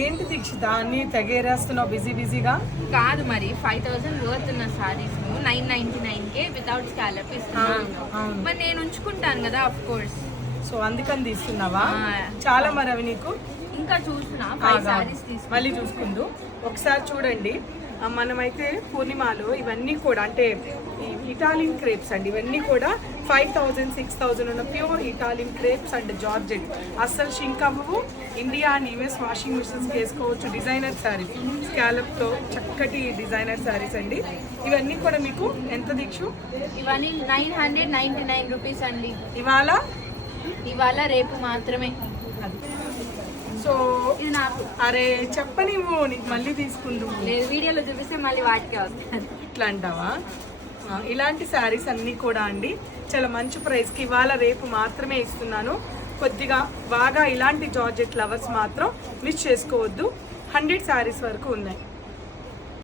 ఏంటి దీక్షిత అన్ని తెగేరేస్తున్నావు బిజీగా? కాదు మరి 5000 వర్త్ ఉన్న సారీస్ 999కే వితౌట్ స్కాలప్ ఇస్తున్నాను. మరి నేను ఉంచుకుంటాను కదా ఆఫ్ కోర్స్. సో అందుకని తీస్తున్నావా? చాలా మరి అవి నీకు ఇంకా చూస్తున్నా 5 సారీస్ మళ్ళీ చూసుకుందు. ఒకసారి చూడండి, మనమైతే పూర్ణిమలో ఇవన్నీ కూడా అంటే ఇటాలియన్ క్రేప్స్ అండి. ఇవన్నీ కూడా 5000 6000 ఉన్న pure Italian crepes and georgette. అస్సలు షింక్ అవ్వవు. ఇండియా అండ్ యూఎస్ వాషింగ్ మిషన్స్కి వేసుకోవచ్చు. డిజైనర్ శారీస్ స్కాలప్తో చక్కటి డిజైనర్ శారీస్ అండి. ఇవన్నీ కూడా మీకు ఎంత దీక్షు? ఇవన్నీ 999 రూపీస్ అండి. ఇవాళ రేపు మాత్రమే. సో ఇది నాకు అరే చెప్పనివ్వు, నీకు మళ్ళీ తీసుకుందు. లేదు, వీడియోలో చూపిస్తే మళ్ళీ వాటికే వస్తుంది. ఇట్లా అంటావా? ఇలాంటి శారీస్ అన్నీ కూడా అండి చాలా మంచి ప్రైస్కి ఇవాళ రేపు మాత్రమే ఇస్తున్నాను. కొద్దిగా బాగా ఇలాంటి జార్జెట్ లవర్స్ మాత్రం మిస్ చేసుకోవద్దు. 100 శారీస్ వరకు ఉన్నాయి.